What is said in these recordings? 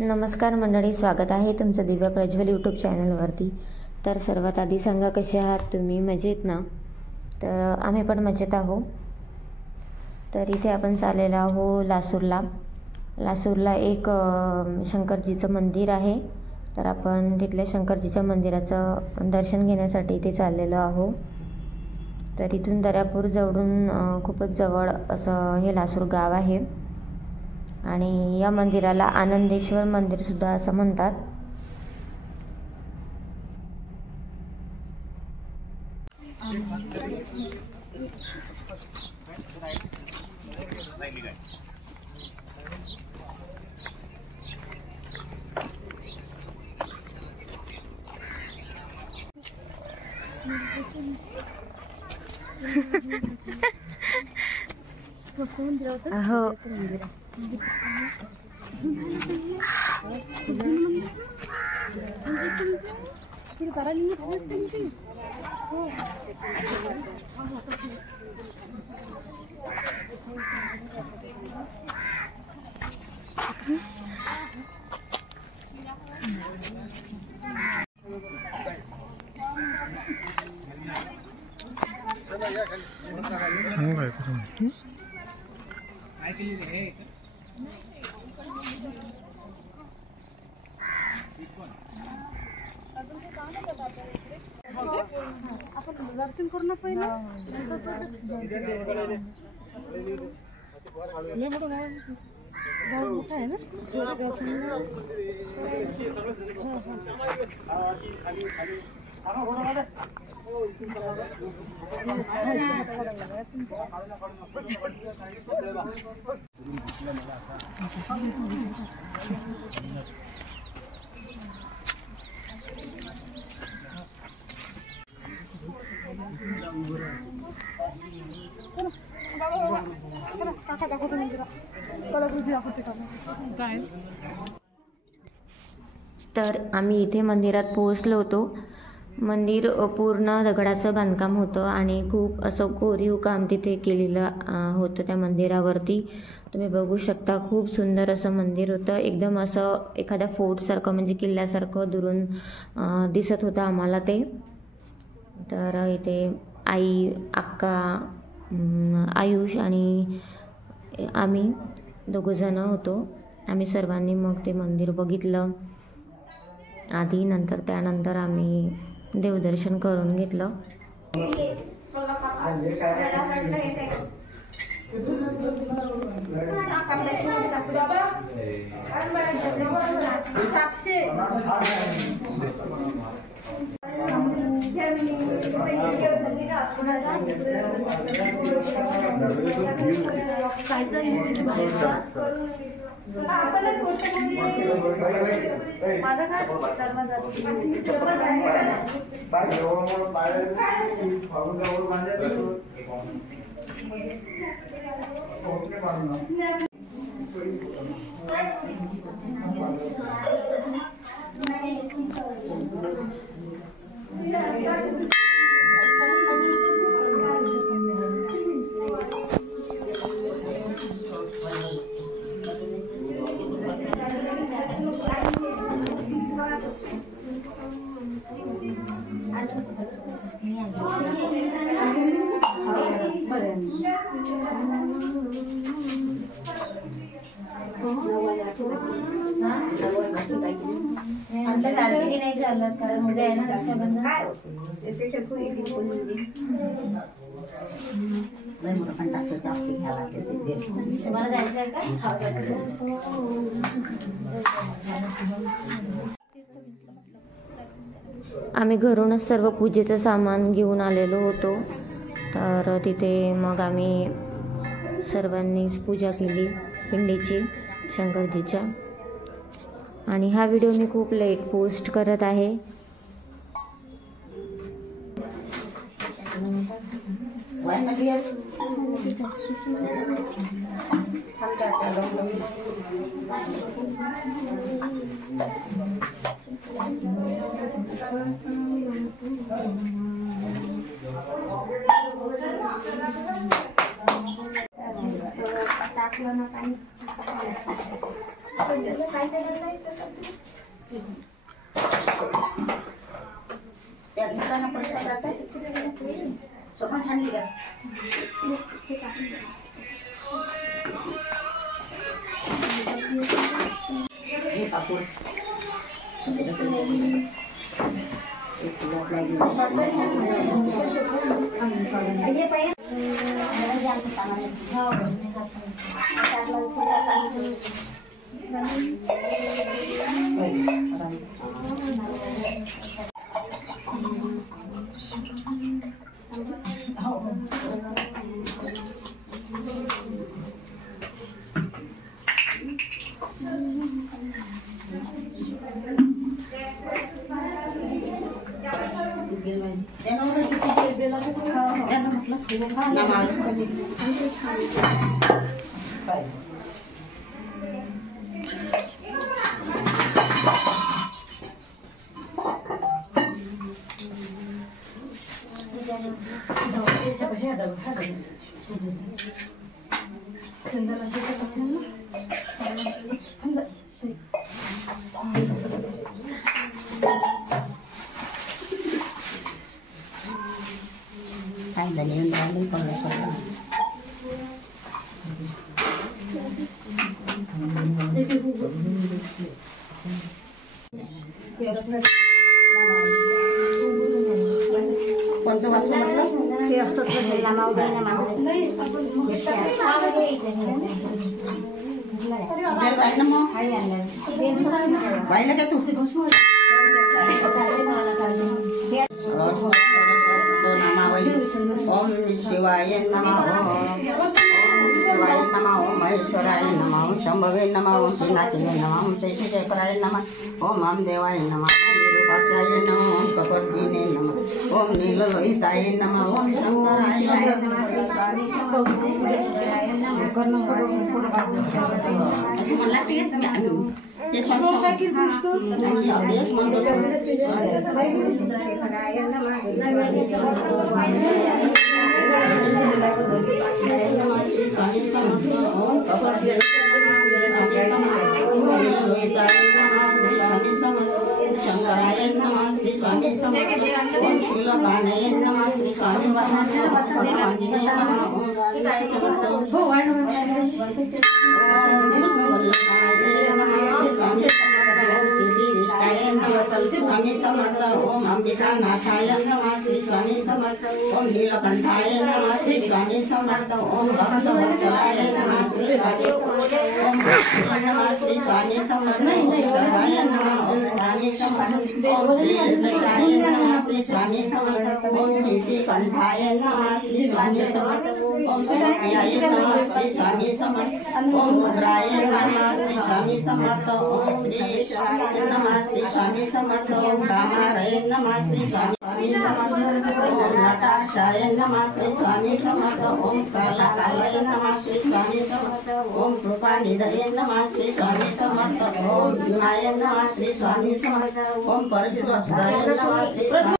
नमस्कार मंडळी, स्वागत आहे तुमचं दिव्या प्रज्वल यूट्यूब चॅनलवरती। तर सर्वात आधी सांगा, कसे आहात तुम्ही? मजेत ना? तर आम्ही पण मजेत आहोत। तर इथे आपण चाललेलो आहोत लासूरला एक शंकरजीचं मंदिर आहे। तर आपण तिथल्या शंकरजीच्या मंदिराचं दर्शन घेण्यासाठी इथे चाललेलो आहोत। तर इथून दर्यापूर जवळून खूपच जवळ असं हे लासूर गाव आहे आणि या मंदिराला आनंदेश्वर मंदिर सुद्धा असं म्हणतात। हो, तर आम्ही इथे मंदिरात पोहोचलो होतो। मंदिर पूर्ण दगडाचं बांधकाम होतं आणि खूप असं कोरीव काम तिथे केलेलं होतं त्या मंदिरावरती। तुम्ही बघू शकता, खूप सुंदर असं मंदिर होतं। एकदम असं एखाद्या फोर्टसारखं म्हणजे किल्ल्यासारखं दुरून दिसत होतं आम्हाला ते। तर इथे आई, अक्का, आयुष आणि आम्ही दोघंजण होतो। आम्ही सर्वांनी मग ते मंदिर बघितलं आधी, नंतर त्यानंतर आम्ही देवदर्शन करून घेतलं। नाही झालं कारण उद्या आहे ना रक्षाबंधन। तुम्हाला जायचं आहे का? आम्ही घरूनच सर्व पूजेचं सामान घेऊन आलेलो होतो। तर तिथे मग आम्ही सर्वांनीच पूजा केली पिंडीची, शंकरजीच्या। आणि हा व्हिडिओ मी खूप लेट पोस्ट करत आहे। टाकलं ना काही त्या दिवसांना पैसा जातात सोपा छानली का हे कापूर कोणचं वाचून म्हटलं ते असतं ना मग पाहिलं का तू ओम शिवाय नमः शिवाय नमः ओम महेश्वराय नमः ओम शंभवे नमः ओम श्रीनाथिने नमः ओम शेषशेखराय नमः ओम वामदेवाय नमः ओम विरूपाक्षाय नमः ओम कपर्दिने नमः ओम नीललोहिताय नमः ओम शंकराय शंकराय नमः श्री स्वामी समर्थ ओम शूलपाणये नमः श्री स्वामी आंजनेय नमः स्वामी समर्थ ओम अंबिका नाथाय नमः श्री स्वामी समर्थ ओम नीलकंठाय नमः श्री स्वामी समर्थ ओम भक्तवत्सलाय नमः श्री ओम नमः श्री स्वामी समर्थ शिवाय नमः ओम स्वामी समर्थ ओम श्रीकाय नमः श्री स्वामी समर्थ ओम सिद्धिकंठाय नमः श्री स्वामी समर्थ ओम श्रीप्रियाय नमः श्री स्वामी समर्थ ओम रुद्राय नमः श्री स्वामी समर्थ ओम श्री नमः श्री स्वामी समर्थ ओम कामारय नमः श्री स्वामी समर्थ ओम नटाशाय नमः श्री स्वामी समर्थ ओम कालाकालय नमः श्री स्वामी समर्थ ओम कृपानिधये नमः श्री स्वामी समर्थ ओम भीमाय नमः श्री स्वामी समर्थ ओम परशुराय नमः श्री स्वामी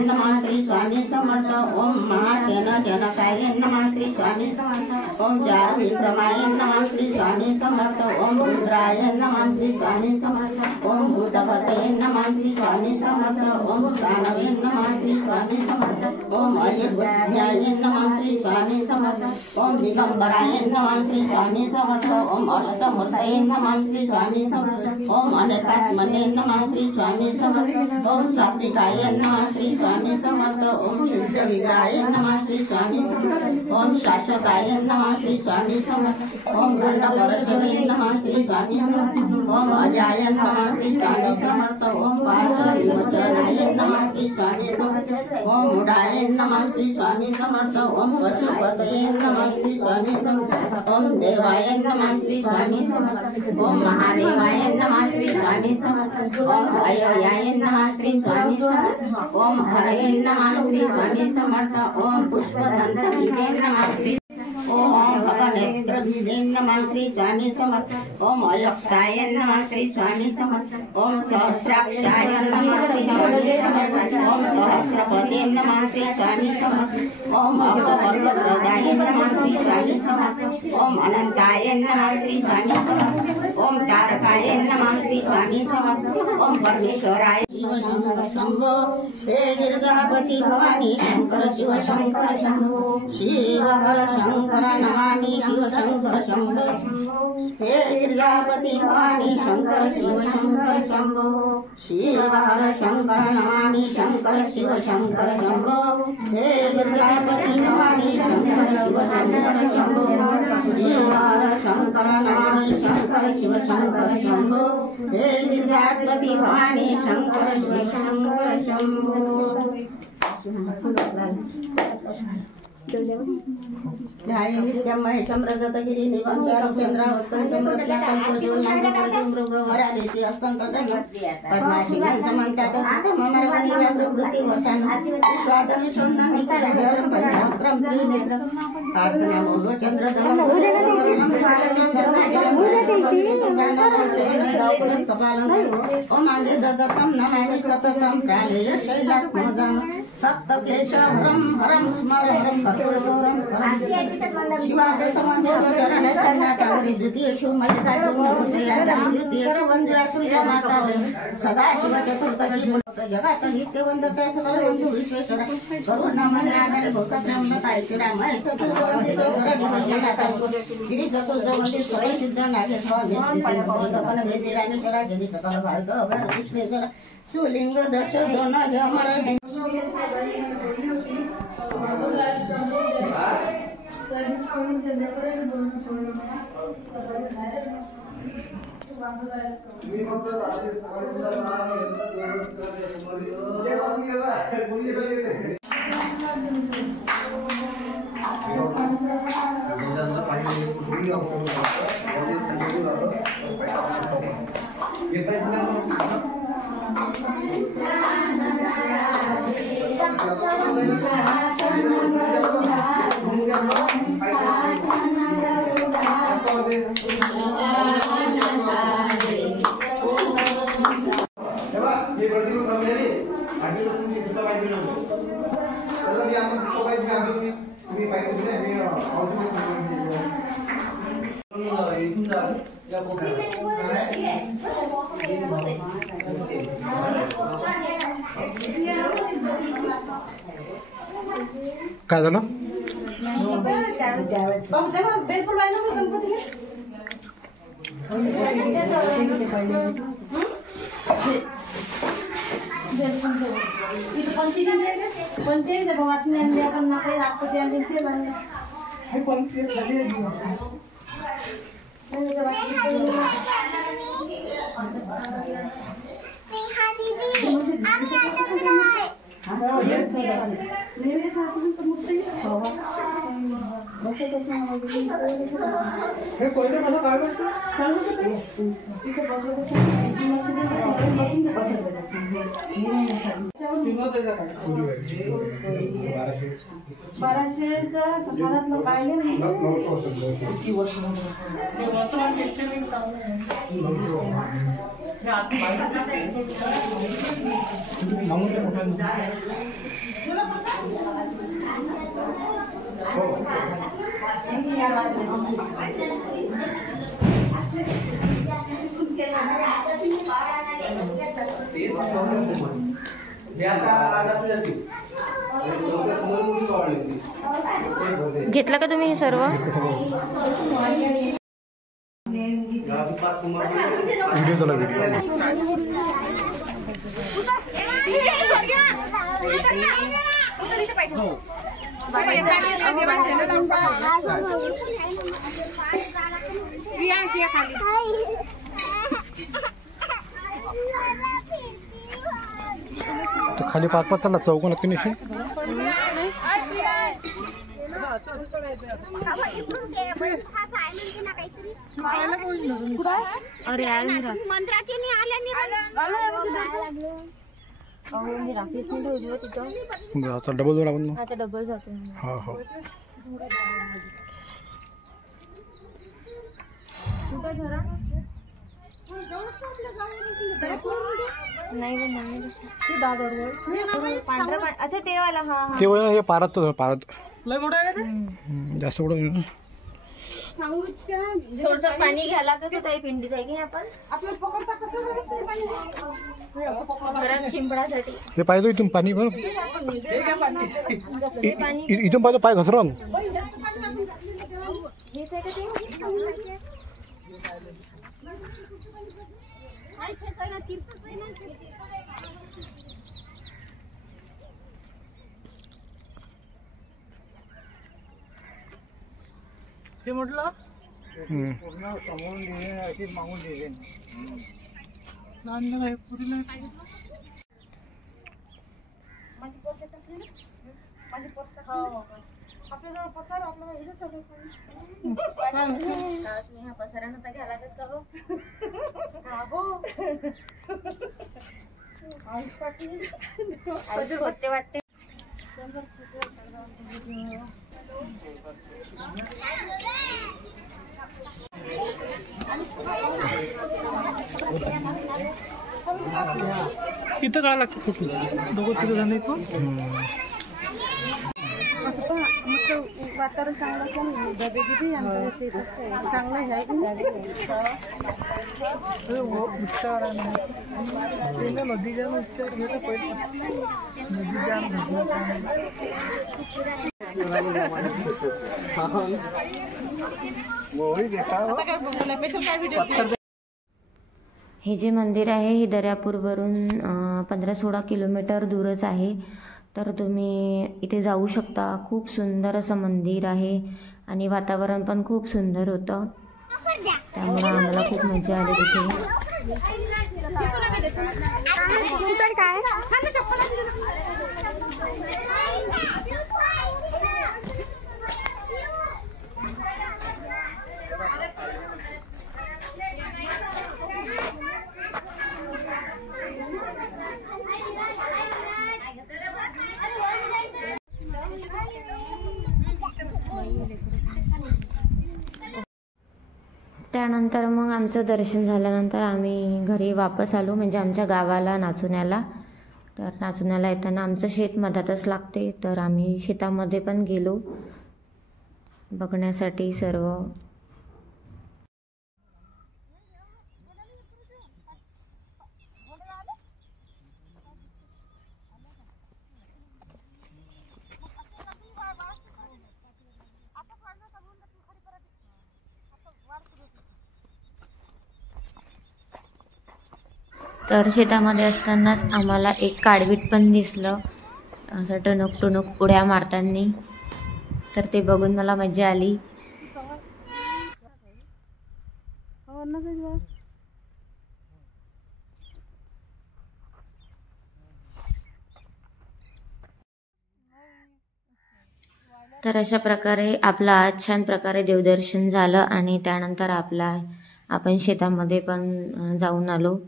नमः श्री स्वामी समर्थ ओम महासेन जनकाय नमः श्री स्वामी समर्थ ओम चार विक्रमाय नमः श्री स्वामी समर्थ ओम रुद्राय नमः श्री स्वामी समर्थ ओम भूतपतये नमः श्री स्वामी समर्थ ओम स्थानवे नमः श्री स्वामी समर्थ ओम अलिर्भद्राय नमः श्री स्वामी समर्थ ओम दिगंबराय नमः श्री स्वामी समर्थ ओम अष्टमूर्तये नमः श्री स्वामी समर्थ ओम अनेकात्मने नमः श्री स्वामी समर्थ ओम सात्विकाय नमः श्री स्वामी समर्थ ओम शुद्ध विग्रहाय नमः श्री स्वामी समर्थ ओम शाश्वताय नमः श्री स्वामी समर्थ ओम खंड परशवे नमः श्री स्वामी समर्थ ओम अजाय नमः श्री स्वामी समर्थ ओम पार्श्व विमोचनाय नमः श्री स्वामी समर्थ ओम मुडाय नमः श्री स्वामी समर्थ ओम पशुपतये नमः श्री स्वामी समर्थ ओम देवाय नमः श्री स्वामी समर्थ ओम महादेवाय नमः श्री स्वामी समर्थ ओम अयोध्याय नमः श्री स्वामी समर्थ ओम हरये नमः श्री स्वामी समर्थ ओम पुष्पदंतविदे नमः श्री ओम भगनेत्र विदे नमः श्री स्वामी समर्थ ओम अयक्ताय नमः श्री स्वामी समर्थ ओम सहस्राक्षाय नमः श्री स्वामी समर्थ ओम सहस्रपदे नमः श्री स्वामी समर्थ ओम अपवर्गप्रदाय नमः श्री स्वामी समर्थ ओम अनंताय नमः श्री स्वामी समर्थ ओम तारकाय नमः श्री स्वामी समर्थ ओम परमेश्वराय शिव शंकर शंभो हे गिरिजापति भवानी शंकर शिव शंकर शंभो शिव हर शंकर नमामि शिव शंकर शंभो हे गिरिजापति भवानी शंकर शिव शंकर शंभो शिव हर शंकर नमामि शंकर शिव शंकर शंभो हे गिरिजापति भवानी शंकर शिव शंकर शंभो शिव हर शंकर नमामि शंकर शिव शंकर शंभो हे गिरिजापति भवानी शंकर शिव शंकर शंभो ध्याये नित्यं महेशं रजतगिरि निवं चन्द्रावतं समृद्धाकल्पज्योल्लाङ्गं मृगवरादेति अस्तंतजं पद्माशिनं समन्त्यातस्तममर्गनि व्याघ्रवृत्तिवसन् विश्वादनुसन्धानिकलहरं पञ्चवक्त्रं त्रिनेत्रं पार्थनामो चन्द्रधरं कपालं ओम आगे ददतं नमामि सततं प्रालेय शैलात्मजं सप्तक्लेशहरं हरं स्मर हरं कर्पूरगौरं शिवाव्रतमन्दिरो चरणस्थानातावरि द्वितीयेषु मल्लिकार्जुनभूतयाञ्जलि तृतीयेषु वन्द्या सूर्यमातावरि सदाशिव चतुर्थी जगात नित्यवन्दते सकलबन्धु विश्वेश्वर करुणामय आधारे भूतत्रयम्बकाय श्रीरामाय सतुर्वन्दितो गरुडिवैजनाथाय गिरिशतुर्जवन्दित स्वयंसिद्ध नागेश्वर गगन वेदी रामेश्वर जगि सकल भार्गव विश्वेश्वर सुलिंग दश दोन अमर काय झालं? घेतलं का तुम्ही हे सर्व? व्हिडिओ झाला व्हिडिओ तो खाली 5-5 चालला चौकोनात की नाही अरे आता डबल जोडा पण आता डबल जातो. हा हो नाही पांढरा अच्छा ते वाला. हा ते हे पारात पारात लय मोठा आहे जास्त मोठं सांगूच्या थोडस पाणी घ्यायला का काही पिंडी आहे की आपण आपल्याला पकडता कसं व्यवस्थित पाणी घरात शिंपडासाठी हे पाहिजे इथून पाणी बरं इथून पाहिजे पाय घसरण ते म्हटलं आपल्याजवळ पसार आपल्याला हे सगळं पसारा नव्हता घ्यायला तर वाटते वाटते इथं काढा लागतं कुठलं दोघं तिघं जण आहेत मस्त वातावरण चांगलं असलं डबेची बी चांगलं आहे नदीच्या उपचार घेतो हे जे मंदिर आहे हे दर्यापूरवरून 15-16 किलोमीटर दूरच आहे. तर तुम्ही इथे जाऊ शकता. खूप सुंदर असं मंदिर आहे आणि वातावरण पण खूप सुंदर होतं, त्यामुळे आम्हाला खूप मजा आली तिथे. त्यानंतर मग आमचं दर्शन झाल्यानंतर आम्ही घरी वापस आलो, म्हणजे आमच्या गावाला नाचण्याला. तर नाचण्याला येताना आमचं शेत मधातच लागते, तर आम्ही शेतामध्ये पण गेलो बघण्यासाठी सर्व. तर शेतामध्ये असतानाच आम्हाला एक काडवीट पण दिसलं, असं टणक टणक उड्या मारताना. तर ते बघून मला मजा आली. तर अशा प्रकारे आपलं आज छान प्रकारे देवदर्शन झालं आणि त्यानंतर आपण शेतामध्ये पण जाऊन आलो.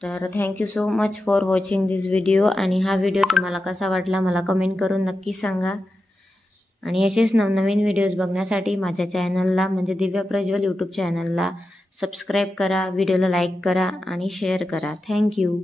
तर thank you so much for watching this video. आणि हा व्हिडिओ तुम्हाला कसा वाटला मला कमेंट करून नक्की सांगा. आणि असेच नवनवीन व्हिडिओज बघण्यासाठी माझ्या चॅनलला म्हणजे दिव्या प्रज्वल यूट्यूब चॅनलला सबस्क्राईब करा, व्हिडिओला लाईक करा आणि शेअर करा. थँक्यू.